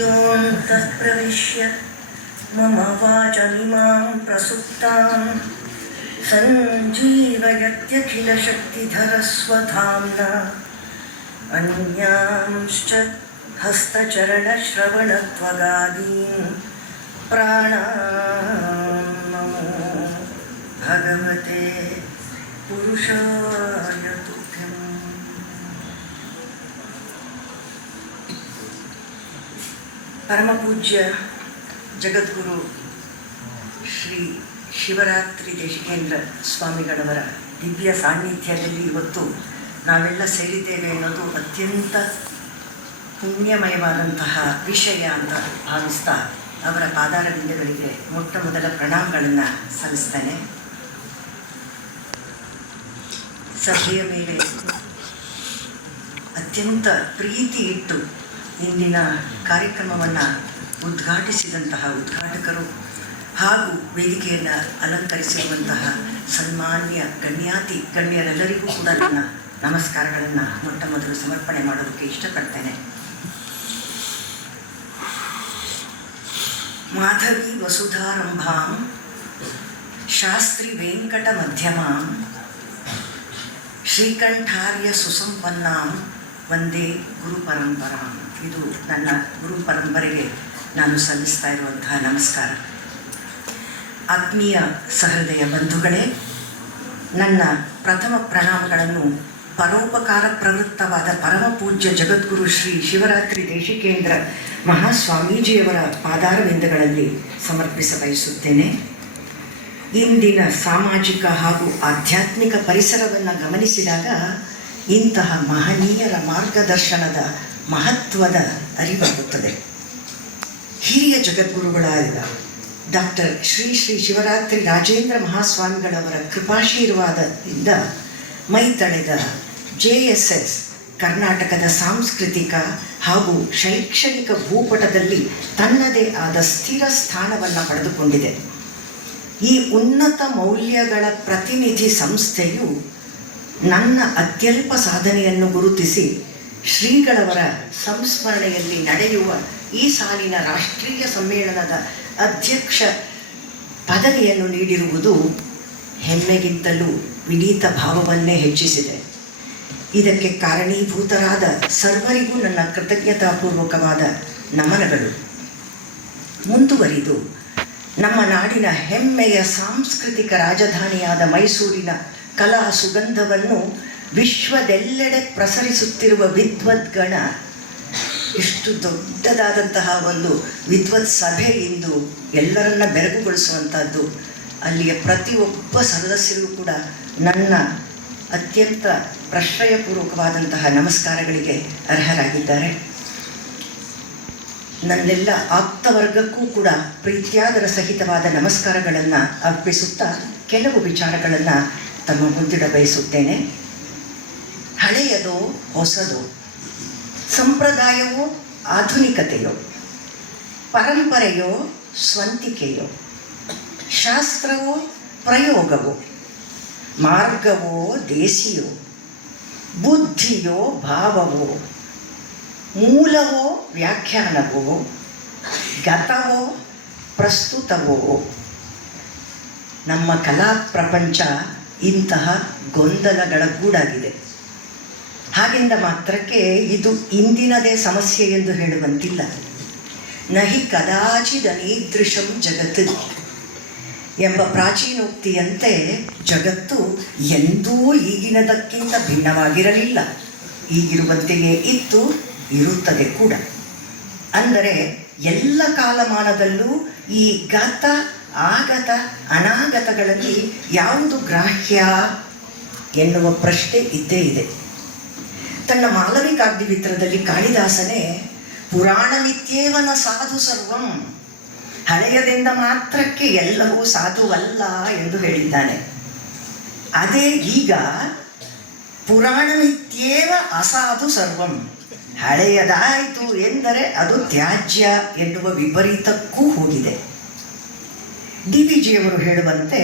योऽन्तः प्रविश्य मम वाचमिमां प्रसुप्तां सञ्जीवयत्यखिलशक्तिधरस्वधाम्ना अन्यांश्च हस्तचरणश्रवणत्वगादीन् प्राणान् नमो भगवते पुरुषाय तुभ्यम्. ಪರಮಪೂಜ್ಯ ಜಗದ್ಗುರು ಶ್ರೀ ಶಿವರಾತ್ರಿ ದೇಶಿಕೇಂದ್ರ ಸ್ವಾಮಿಗಳವರ ದಿವ್ಯ ಸಾನ್ನಿಧ್ಯದಲ್ಲಿ ಇವತ್ತು ನಾವೆಲ್ಲ ಸೇರಿದ್ದೇವೆ ಅನ್ನೋದು ಅತ್ಯಂತ ಪುಣ್ಯಮಯವಾದಂತಹ ವಿಷಯ ಅಂತ ಭಾವಿಸ್ತಾ ಅವರ ಪಾದಾರವಿಂದಗಳಿಗೆ ಮೊಟ್ಟ ಮೊದಲ ಪ್ರಣಾಮಗಳನ್ನು ಸಲ್ಲಿಸ್ತೇನೆ. ಸಭೆಯ ಮೇಲೆ ಅತ್ಯಂತ ಪ್ರೀತಿ ಇಟ್ಟು ಇಂದಿನ ಕಾರ್ಯಕ್ರಮವನ್ನು ಉದ್ಘಾಟಿಸಿದಂತಹ ಉದ್ಘಾಟಕರು ಹಾಗೂ ವೇದಿಕೆಯನ್ನು ಅಲಂಕರಿಸಿರುವಂತಹ ಸನ್ಮಾನ್ಯ ಗಣ್ಯರೆಲ್ಲರಿಗೂ ಕೂಡ ನನ್ನ ನಮಸ್ಕಾರಗಳನ್ನು ಮೊಟ್ಟ ಮೊದಲು ಸಮರ್ಪಣೆ ಮಾಡೋದಕ್ಕೆ ಇಷ್ಟಪಡ್ತೇನೆ. ಮಾಧವಿ ವಸುಧಾರಂಭಾಂ ಶಾಸ್ತ್ರಿ ವೆಂಕಟ ಮಧ್ಯಮಾಂ ಶ್ರೀಕಂಠಾರ್ಯ ಸುಸಂಪನ್ನಾಂ ವಂದೇ ಗುರು ಪರಂಪರಾಂ. ಇದು ನನ್ನ ಗುರು ಪರಂಪರೆಗೆ ನಾನು ಸಲ್ಲಿಸ್ತಾ ಇರುವಂತಹ ನಮಸ್ಕಾರ. ಆತ್ಮೀಯ ಸಹೃದಯ ಬಂಧುಗಳೇ, ನನ್ನ ಪ್ರಥಮ ಪ್ರಣಾಮಗಳನ್ನು ಪರೋಪಕಾರ ಪ್ರವೃತ್ತವಾದ ಪರಮ ಪೂಜ್ಯ ಜಗದ್ಗುರು ಶ್ರೀ ಶಿವರಾತ್ರಿ ದೇಶಿಕೇಂದ್ರ ಮಹಾಸ್ವಾಮೀಜಿಯವರ ಪಾದಾರವಿಂದಗಳಲ್ಲಿ ಸಮರ್ಪಿಸ ಬಯಸುತ್ತೇನೆ. ಇಂದಿನ ಸಾಮಾಜಿಕ ಹಾಗೂ ಆಧ್ಯಾತ್ಮಿಕ ಪರಿಸರವನ್ನು ಗಮನಿಸಿದಾಗ ಇಂತಹ ಮಹನೀಯರ ಮಾರ್ಗದರ್ಶನದ ಮಹತ್ವದ ಅರಿವಾಗುತ್ತದೆ. ಹಿರಿಯ ಜಗದ್ಗುರುಗಳಾದ ಡಾಕ್ಟರ್ ಶ್ರೀ ಶಿವರಾತ್ರಿ ರಾಜೇಂದ್ರ ಮಹಾಸ್ವಾಮಿಗಳವರ ಕೃಪಾಶೀರ್ವಾದದಿಂದ ಮೈತಳೆದ JSS ಕರ್ನಾಟಕದ ಸಾಂಸ್ಕೃತಿಕ ಹಾಗೂ ಶೈಕ್ಷಣಿಕ ಭೂಪಟದಲ್ಲಿ ತನ್ನದೇ ಆದ ಸ್ಥಿರ ಸ್ಥಾನವನ್ನು ಪಡೆದುಕೊಂಡಿದೆ. ಈ ಉನ್ನತ ಮೌಲ್ಯಗಳ ಪ್ರತಿನಿಧಿ ಸಂಸ್ಥೆಯು ನನ್ನ ಅತ್ಯಲ್ಪ ಸಾಧನೆಯನ್ನು ಗುರುತಿಸಿ ಶ್ರೀಗಳವರ ಸಂಸ್ಮರಣೆಯಲ್ಲಿ ನಡೆಯುವ ಈ ಸಾಲಿನ ರಾಷ್ಟ್ರೀಯ ಸಮ್ಮೇಳನದ ಅಧ್ಯಕ್ಷ ಪದವಿಯನ್ನು ನೀಡಿರುವುದು ಹೆಮ್ಮೆಗಿಂತಲೂ ವಿನೀತ ಭಾವವನ್ನೇ ಹೆಚ್ಚಿಸಿದೆ. ಇದಕ್ಕೆ ಕಾರಣೀಭೂತರಾದ ಸರ್ವರಿಗೂ ನನ್ನ ಕೃತಜ್ಞತಾಪೂರ್ವಕವಾದ ನಮನಗಳು. ಮುಂದುವರಿದು ನಮ್ಮ ನಾಡಿನ ಹೆಮ್ಮೆಯ ಸಾಂಸ್ಕೃತಿಕ ರಾಜಧಾನಿಯಾದ ಮೈಸೂರಿನ ಕಲಾ ಸುಗಂಧವನ್ನು ವಿಶ್ವದೆಲ್ಲೆಡೆ ಪ್ರಸರಿಸುತ್ತಿರುವ ವಿದ್ವದ್ಗಣ, ಇಷ್ಟು ದೊಡ್ಡದಾದಂತಹ ಒಂದು ವಿದ್ವತ್ ಸಭೆ ಇಂದು ಎಲ್ಲರನ್ನ ಬೆರಗುಗೊಳಿಸುವಂಥದ್ದು. ಅಲ್ಲಿಯ ಪ್ರತಿಯೊಬ್ಬ ಸದಸ್ಯರು ಕೂಡ ನನ್ನ ಅತ್ಯಂತ ಪ್ರಶ್ರಯಪೂರ್ವಕವಾದಂತಹ ನಮಸ್ಕಾರಗಳಿಗೆ ಅರ್ಹರಾಗಿದ್ದಾರೆ. ನನ್ನೆಲ್ಲ ಆಪ್ತವರ್ಗಕ್ಕೂ ಕೂಡ ಪ್ರೀತ್ಯಾದರ ಸಹಿತವಾದ ನಮಸ್ಕಾರಗಳನ್ನು ಅರ್ಪಿಸುತ್ತಾ ಕೆಲವು ವಿಚಾರಗಳನ್ನು ತಮ್ಮ ಮುಂದಿಡ ಬಯಸುತ್ತೇನೆ. ಹಳೆಯದೋ ಹೊಸದೋ, ಸಂಪ್ರದಾಯವೋ ಆಧುನಿಕತೆಯೋ, ಪರಂಪರೆಯೋ ಸ್ವಂತಿಕೆಯೋ, ಶಾಸ್ತ್ರವೋ ಪ್ರಯೋಗವೋ, ಮಾರ್ಗವೋ ದೇಸಿಯೋ, ಬುದ್ಧಿಯೋ ಭಾವವೋ, ಮೂಲವೋ ವ್ಯಾಖ್ಯಾನವೋ, ಗತವೋ ಪ್ರಸ್ತುತವೋ, ನಮ್ಮ ಕಲಾ ಪ್ರಪಂಚ ಇಂತಹ ಗೊಂದಲಗಳ ಗೂಡಾಗಿದೆ. ಹಾಗೆಂದ ಮಾತ್ರಕ್ಕೆ ಇದು ಇಂದಿನದೇ ಸಮಸ್ಯೆ ಎಂದು ಹೇಳುವಂತಿಲ್ಲ. ನಹಿ ಕದಾಚಿದನೀದೃಶಂ ಜಗತ್ ಎಂಬ ಪ್ರಾಚೀನೋಕ್ತಿಯಂತೆ ಜಗತ್ತು ಎಂದೂ ಈಗಿನದಕ್ಕಿಂತ ಭಿನ್ನವಾಗಿರಲಿಲ್ಲ. ಈಗಿರುವಂತೆಯೇ ಇತ್ತು, ಇರುತ್ತದೆ ಕೂಡ. ಅಂದರೆ ಎಲ್ಲ ಕಾಲಮಾನದಲ್ಲೂ ಈ ಗತ ಆಗತ ಅನಾಗತಗಳಲ್ಲಿ ಯಾವುದು ಗ್ರಾಹ್ಯ ಎನ್ನುವ ಪ್ರಶ್ನೆ ಇದ್ದೇ ಇದೆ. ತನ್ನ ಮಾಲವಿಕಾಗ್ನಿಮಿತ್ರದಲ್ಲಿ ಕಾಳಿದಾಸನೇ ಪುರಾಣಮಿತ್ಯೇವನ ಸಾಧು ಸರ್ವಂ, ಹಳೆಯದಿಂದ ಮಾತ್ರಕ್ಕೆ ಎಲ್ಲವೂ ಸಾಧುವಲ್ಲ ಎಂದು ಹೇಳಿದ್ದಾನೆ. ಅದೇ ಈಗ ಪುರಾಣಮಿತ್ಯೇವ ಅಸಾಧು ಸರ್ವಂ, ಹಳೆಯದಾಯಿತು ಎಂದರೆ ಅದು ತ್ಯಾಜ್ಯ ಎನ್ನುವ ವಿಪರೀತಕ್ಕೂ ಹೋಗಿದೆ. DVಜಿಯವರು ಹೇಳುವಂತೆ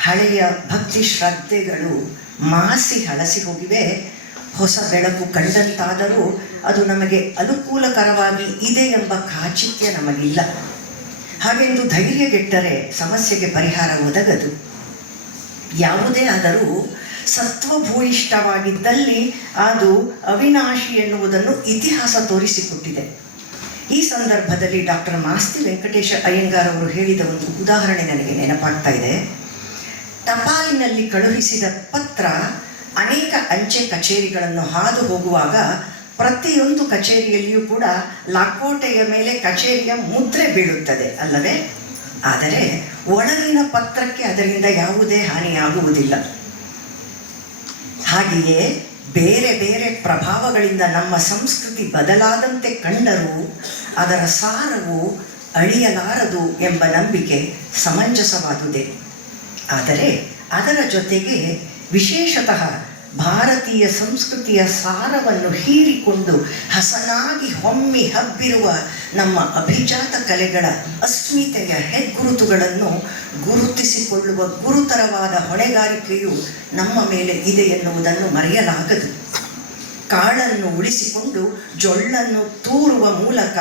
ಹಳೆಯ ಭಕ್ತಿ ಶ್ರದ್ಧೆಗಳು ಮಾಸಿ ಹಳಸಿ ಹೋಗಿವೆ, ಹೊಸ ಬೆಳಕು ಕಂಡಂತಾದರೂ ಅದು ನಮಗೆ ಅನುಕೂಲಕರವಾಗಿ ಇದೆ ಎಂಬ ಖಾಚಿತ್ಯ ನಮಗಿಲ್ಲ. ಹಾಗೆಂದು ಧೈರ್ಯಗೆಟ್ಟರೆ ಸಮಸ್ಯೆಗೆ ಪರಿಹಾರ ಒದಗದು. ಯಾವುದೇ ಆದರೂ ಸತ್ವಭೂಯಿಷ್ಠವಾಗಿದ್ದಲ್ಲಿ ಅದು ಅವಿನಾಶಿ ಎನ್ನುವುದನ್ನು ಇತಿಹಾಸ ತೋರಿಸಿಕೊಟ್ಟಿದೆ. ಈ ಸಂದರ್ಭದಲ್ಲಿ ಡಾಕ್ಟರ್ ಮಾಸ್ತಿ ವೆಂಕಟೇಶ ಅಯ್ಯಂಗಾರ್ ಅವರು ಹೇಳಿದ ಒಂದು ಉದಾಹರಣೆ ನನಗೆ ನೆನಪಾಗ್ತಾ ಇದೆ. ಟಪಾಲಿನಲ್ಲಿ ಕಳುಹಿಸಿದ ಪತ್ರ ಅನೇಕ ಅಂಚೆ ಕಚೇರಿಗಳನ್ನು ಹಾದು ಹೋಗುವಾಗ ಪ್ರತಿಯೊಂದು ಕಚೇರಿಯಲ್ಲಿಯೂ ಕೂಡ ಲಕೋಟೆಯ ಮೇಲೆ ಕಚೇರಿಯ ಮುದ್ರೆ ಬೀಳುತ್ತದೆ ಅಲ್ಲವೇ? ಆದರೆ ಒಳಗಿನ ಪತ್ರಕ್ಕೆ ಅದರಿಂದ ಯಾವುದೇ ಹಾನಿಯಾಗುವುದಿಲ್ಲ. ಹಾಗೆಯೇ ಬೇರೆ ಬೇರೆ ಪ್ರಭಾವಗಳಿಂದ ನಮ್ಮ ಸಂಸ್ಕೃತಿ ಬದಲಾದಂತೆ ಕಂಡರೂ ಅದರ ಸಾರವು ಅಳಿಯಲಾರದು ಎಂಬ ನಂಬಿಕೆ ಸಮಂಜಸವಾದುದೇ. ಆದರೆ ಅದರ ಜೊತೆಗೆ ವಿಶೇಷತಃ ಭಾರತೀಯ ಸಂಸ್ಕೃತಿಯ ಸಾರವನ್ನು ಹೀರಿಕೊಂಡು ಹಸನಾಗಿ ಹೊಮ್ಮಿ ಹಬ್ಬಿರುವ ನಮ್ಮ ಅಭಿಜಾತ ಕಲೆಗಳ ಅಸ್ಮಿತೆಯ ಹೆಗ್ಗುರುತುಗಳನ್ನು ಗುರುತಿಸಿಕೊಳ್ಳುವ ಗುರುತರವಾದ ಹೊಣೆಗಾರಿಕೆಯು ನಮ್ಮ ಮೇಲೆ ಇದೆ ಎನ್ನುವುದನ್ನು ಮರೆಯಲಾಗದು. ಕಾಳನ್ನು ಉಳಿಸಿಕೊಂಡು ಜೊಳ್ಳನ್ನು ತೂರುವ ಮೂಲಕ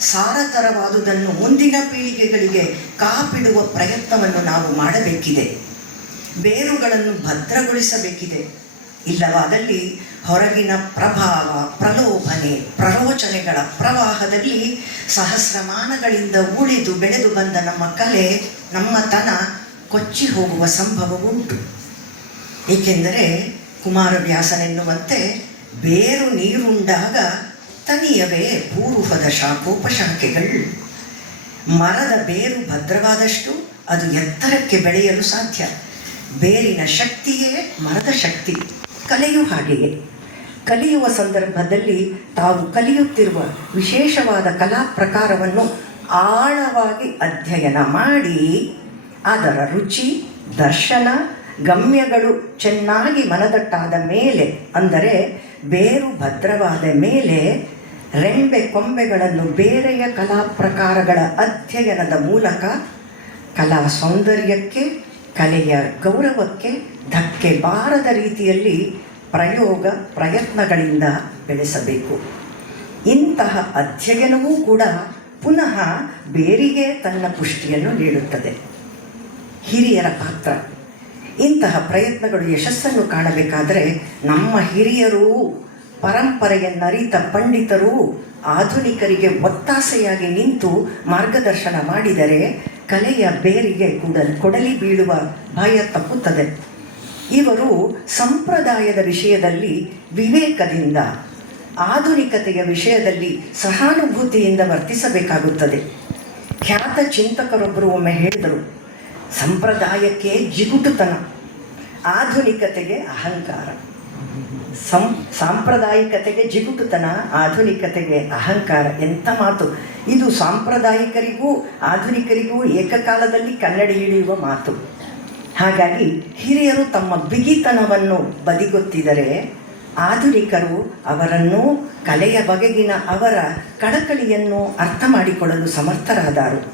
ಸಾರತರವಾದುದನ್ನು ಮುಂದಿನ ಪೀಳಿಗೆಗಳಿಗೆ ಕಾಪಿಡುವ ಪ್ರಯತ್ನವನ್ನು ನಾವು ಮಾಡಬೇಕಿದೆ. ಬೇರುಗಳನ್ನು ಭದ್ರಗೊಳಿಸಬೇಕಿದೆ. ಇಲ್ಲವಾದಲ್ಲಿ ಹೊರಗಿನ ಪ್ರಭಾವ, ಪ್ರಲೋಭನೆ, ಪ್ರರೋಚನೆಗಳ ಪ್ರವಾಹದಲ್ಲಿ ಸಹಸ್ರಮಾನಗಳಿಂದ ಉಳಿದು ಬೆಳೆದು ಬಂದ ನಮ್ಮ ಕಲೆ, ನಮ್ಮತನ ಕೊಚ್ಚಿ ಹೋಗುವ ಸಂಭವವುಂಟು. ಏಕೆಂದರೆ ಕುಮಾರವ್ಯಾಸನೆನ್ನುವಂತೆ ಬೇರು ನೀರುಂಡಾಗ ತನಿಯವೇ ಪೂರ್ವದ ಶಾಖೋಪಶಾಖೆಗಳು. ಮರದ ಬೇರು ಭದ್ರವಾದಷ್ಟು ಅದು ಎತ್ತರಕ್ಕೆ ಬೆಳೆಯಲು ಸಾಧ್ಯ. ಬೇರಿನ ಶಕ್ತಿಯೇ ಮರದ ಶಕ್ತಿ. ಕಲೆಯೂ ಹಾಗೆಯೇ. ಕಲಿಯುವ ಸಂದರ್ಭದಲ್ಲಿ ತಾವು ಕಲಿಯುತ್ತಿರುವ ವಿಶೇಷವಾದ ಕಲಾ ಪ್ರಕಾರವನ್ನು ಆಳವಾಗಿ ಅಧ್ಯಯನ ಮಾಡಿ ಅದರ ರುಚಿ, ದರ್ಶನ, ಗಮ್ಯಗಳು ಚೆನ್ನಾಗಿ ಮನದಟ್ಟಾದ ಮೇಲೆ, ಅಂದರೆ ಬೇರು ಭದ್ರವಾದ ಮೇಲೆ, ರೆಂಬೆ ಕೊಂಬೆಗಳನ್ನು ಬೇರೆಯ ಕಲಾ ಪ್ರಕಾರಗಳ ಅಧ್ಯಯನದ ಮೂಲಕ ಕಲಾ ಸೌಂದರ್ಯಕ್ಕೆ, ಕಲೆಯ ಗೌರವಕ್ಕೆ ಧಕ್ಕೆ ಬಾರದ ರೀತಿಯಲ್ಲಿ ಪ್ರಯೋಗ ಪ್ರಯತ್ನಗಳಿಂದ ಬೆಳೆಸಬೇಕು. ಇಂತಹ ಅಧ್ಯಯನವೂ ಕೂಡ ಪುನಃ ಬೇರಿಗೆ ತನ್ನ ಪುಷ್ಟಿಯನ್ನು ನೀಡುತ್ತದೆ. ಹಿರಿಯರ ಪಾತ್ರ. ಇಂತಹ ಪ್ರಯತ್ನಗಳು ಯಶಸ್ಸನ್ನು ಕಾಣಬೇಕಾದರೆ ನಮ್ಮ ಹಿರಿಯರೂ ಪರಂಪರೆಯನ್ನರಿತ ಪಂಡಿತರೂ ಆಧುನಿಕರಿಗೆ ಒತ್ತಾಸೆಯಾಗಿ ನಿಂತು ಮಾರ್ಗದರ್ಶನ ಮಾಡಿದರೆ ಕಲೆಯ ಬೇರಿಗೆ ಕೊಡಲಿ ಬೀಳುವ ಭಯ ತಪ್ಪುತ್ತದೆ. ಇವರು ಸಂಪ್ರದಾಯದ ವಿಷಯದಲ್ಲಿ ವಿವೇಕದಿಂದ, ಆಧುನಿಕತೆಯ ವಿಷಯದಲ್ಲಿ ಸಹಾನುಭೂತಿಯಿಂದ ವರ್ತಿಸಬೇಕಾಗುತ್ತದೆ. ಖ್ಯಾತ ಚಿಂತಕರೊಬ್ಬರು ಒಮ್ಮೆ ಹೇಳಿದರು, ಸಂಪ್ರದಾಯಕ್ಕೆ ಜಿಗುಟುತನ, ಆಧುನಿಕತೆಗೆ ಅಹಂಕಾರ. ಸಾಂಪ್ರದಾಯಿಕತೆಗೆ ಜಿಗುಟುತನ, ಆಧುನಿಕತೆಗೆ ಅಹಂಕಾರ. ಎಂಥ ಮಾತು ಇದು! ಸಾಂಪ್ರದಾಯಿಕರಿಗೂ ಆಧುನಿಕರಿಗೂ ಏಕಕಾಲದಲ್ಲಿ ಕನ್ನಡಿ ಹಿಡಿಯುವ ಮಾತು. ಹಾಗಾಗಿ ಹಿರಿಯರು ತಮ್ಮ ಬಿಗಿತನವನ್ನು ಬದಿಗೊತ್ತಿದರೆ ಆಧುನಿಕರು ಅವರನ್ನು, ಕಲೆಯ ಬಗೆಗಿನ ಅವರ ಕಳಕಳಿಯನ್ನು ಅರ್ಥ ಮಾಡಿಕೊಳ್ಳಲು ಸಮರ್ಥರಾದರು.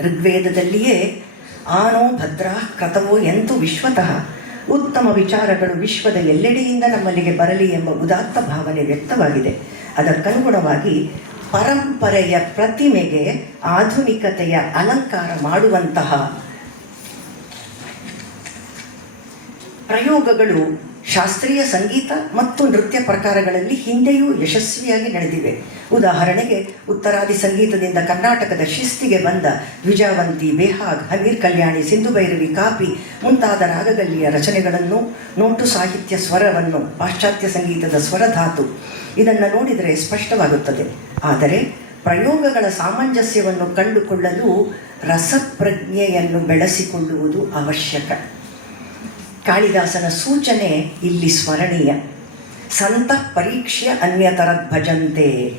ಋಗ್ವೇದದಲ್ಲಿಯೇ ಆನೋ ಭದ್ರಾ ಕ್ರತವೋ ಎಂತು ವಿಶ್ವತಃ, ಉತ್ತಮ ವಿಚಾರಗಳು ವಿಶ್ವದ ಎಲ್ಲೆಡೆಯಿಂದ ನಮ್ಮಲ್ಲಿಗೆ ಬರಲಿ ಎಂಬ ಉದಾತ್ತ ಭಾವನೆ ವ್ಯಕ್ತವಾಗಿದೆ. ಅದಕ್ಕನುಗುಣವಾಗಿ ಪರಂಪರೆಯ ಪ್ರತಿಮೆಗೆ ಆಧುನಿಕತೆಯ ಅಲಂಕಾರ ಮಾಡುವಂತಹ ಪ್ರಯೋಗಗಳು ಶಾಸ್ತ್ರೀಯ ಸಂಗೀತ ಮತ್ತು ನೃತ್ಯ ಪ್ರಕಾರಗಳಲ್ಲಿ ಹಿಂದೆಯೂ ಯಶಸ್ವಿಯಾಗಿ ನಡೆದಿವೆ. ಉದಾಹರಣೆಗೆ ಉತ್ತರಾದಿ ಸಂಗೀತದಿಂದ ಕರ್ನಾಟಕದ ಶಿಸ್ತಿಗೆ ಬಂದ ದ್ವಿಜಾವಂತಿ, ಬೇಹಾಗ್, ಹಮೀರ್ ಕಲ್ಯಾಣಿ, ಸಿಂಧು ಭೈರವಿ, ಕಾಪಿ ಮುಂತಾದ ರಾಗಗಲ್ಲಿಯ ರಚನೆಗಳನ್ನು, ನೋಟು ಸಾಹಿತ್ಯ ಸ್ವರವನ್ನು, ಪಾಶ್ಚಾತ್ಯ ಸಂಗೀತದ ಸ್ವರಧಾತು ಇದನ್ನು ನೋಡಿದರೆ ಸ್ಪಷ್ಟವಾಗುತ್ತದೆ. ಆದರೆ ಪ್ರಯೋಗಗಳ ಸಾಮಂಜಸ್ಯವನ್ನು ಕಂಡುಕೊಳ್ಳಲು ರಸಪ್ರಜ್ಞೆಯನ್ನು ಬೆಳೆಸಿಕೊಳ್ಳುವುದು ಅವಶ್ಯಕ. ಕಾಳಿದಾಸನ ಸೂಚನೆ ಇಲ್ಲಿ ಸ್ಮರಣೀಯ. ಸಂತಃ ಪರೀಕ್ಷ್ಯ ಅನ್ಯತರದ್ ಭಜಂತೆ.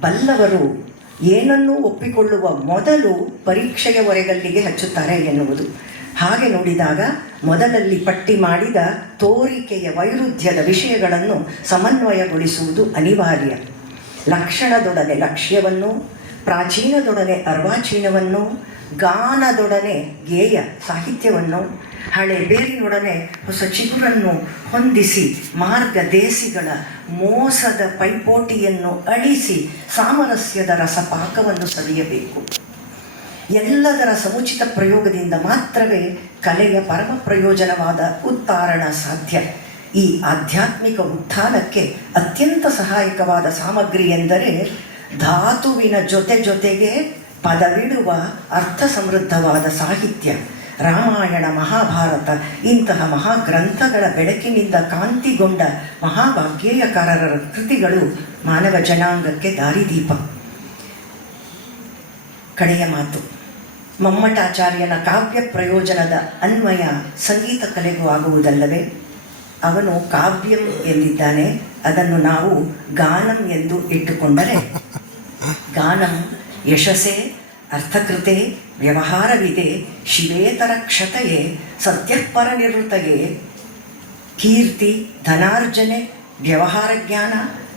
ಬಲ್ಲವರು ಏನನ್ನೂ ಒಪ್ಪಿಕೊಳ್ಳುವ ಮೊದಲು ಪರೀಕ್ಷೆಯ ಒರೆಗಲ್ಲಿಗೆ ಹಚ್ಚುತ್ತಾರೆ ಎನ್ನುವುದು. ಹಾಗೆ ನೋಡಿದಾಗ ಮೊದಲಲ್ಲಿ ಪಟ್ಟಿ ಮಾಡಿದ ತೋರಿಕೆಯ ವೈರುಧ್ಯದ ವಿಷಯಗಳನ್ನು ಸಮನ್ವಯಗೊಳಿಸುವುದು ಅನಿವಾರ್ಯ. ಲಕ್ಷಣದೊಡನೆ ಲಕ್ಷ್ಯವನ್ನು, ಪ್ರಾಚೀನದೊಡನೆ ಅರ್ವಾಚೀನವನ್ನು, ಗಾನದೊಡನೆ ಗೇಯ ಸಾಹಿತ್ಯವನ್ನು, ಹಳೆ ಬೇರಿನೊಡನೆ ಹೊಸ ಚಿಗುರನ್ನು ಹೊಂದಿಸಿ ಮಾರ್ಗದೇಸಿಗಳ ಮೋಸದ ಪೈಪೋಟಿಯನ್ನು ಅಳಿಸಿ ಸಾಮರಸ್ಯದ ರಸಪಾಕವನ್ನು ಸವಿಯಬೇಕು. ಎಲ್ಲದರ ಸಮುಚಿತ ಪ್ರಯೋಗದಿಂದ ಮಾತ್ರವೇ ಕಲೆಯ ಪರಮ ಪ್ರಯೋಜನವಾದ ಉತ್ತಾರಣ ಸಾಧ್ಯ. ಈ ಆಧ್ಯಾತ್ಮಿಕ ಉತ್ಥಾನಕ್ಕೆ ಅತ್ಯಂತ ಸಹಾಯಕವಾದ ಸಾಮಗ್ರಿ ಎಂದರೆ ಧಾತುವಿನ ಜೊತೆಗೆ ಪದವಿಡುವ ಅರ್ಥ ಸಮೃದ್ಧವಾದ ಸಾಹಿತ್ಯ. ರಾಮಾಯಣ, ಮಹಾಭಾರತ ಇಂತಹ ಮಹಾಗ್ರಂಥಗಳ ಬೆಳಕಿನಿಂದ ಕಾಂತಿಗೊಂಡ ಮಹಾವಾಗ್ಗೇಯಕಾರರ ಕೃತಿಗಳು ಮಾನವ ಜನಾಂಗಕ್ಕೆ ದಾರಿದೀಪ. ಕಡೆಯ ಮಾತು. ಮಮ್ಮಟಾಚಾರ್ಯನ ಕಾವ್ಯ ಪ್ರಯೋಜನದ ಅನ್ವಯ ಸಂಗೀತ ಕಲೆಗೂ ಆಗುವುದಲ್ಲವೇ? ಅವನು ಕಾವ್ಯಂ ಎಂದಿದ್ದಾನೆ, ಅದನ್ನು ನಾವು ಗಾನಂ ಎಂದು ಇಟ್ಟುಕೊಂಡರೆ, ಗಾನಂ ಯಶಸ್ಸೇ ಅರ್ಥಕೃತೆ ವ್ಯವಹಾರವಿದೆ ಶಿವೇತರ ಕ್ಷತೆಯೇ ಸತ್ಯಪರ ನಿವೃತ್ತಯೇ ಕೀರ್ತಿ ಧನಾರ್ಜನೆ ವ್ಯವಹಾರ ಜ್ಞಾನ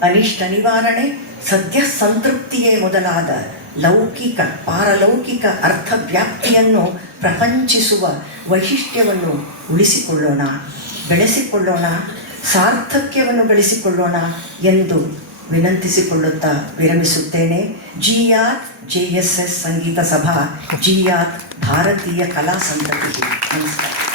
ಅನಿಷ್ಟ ನಿವಾರಣೆ ಸದ್ಯ ಸಂತೃಪ್ತಿಯೇ ಮೊದಲಾದ ಲೌಕಿಕ ಪಾರಲೌಕಿಕ ಅರ್ಥವ್ಯಾಪ್ತಿಯನ್ನು ಪ್ರಪಂಚಿಸುವ ವೈಶಿಷ್ಟ್ಯವನ್ನು ಉಳಿಸಿಕೊಳ್ಳೋಣ, ಬೆಳೆಸಿಕೊಳ್ಳೋಣ, ಸಾರ್ಥಕ್ಯವನ್ನು ಗಳಿಸಿಕೊಳ್ಳೋಣ ಎಂದು ವಿನಂತಿಸಿಕೊಳ್ಳುತ್ತಾ ವಿರಮಿಸುತ್ತೇನೆ. GR JSS ಸಂಗೀತ ಸಭಾ, GR ಭಾರತೀಯ ಕಲಾ ಸಂತತಿ. ನಮಸ್ಕಾರ.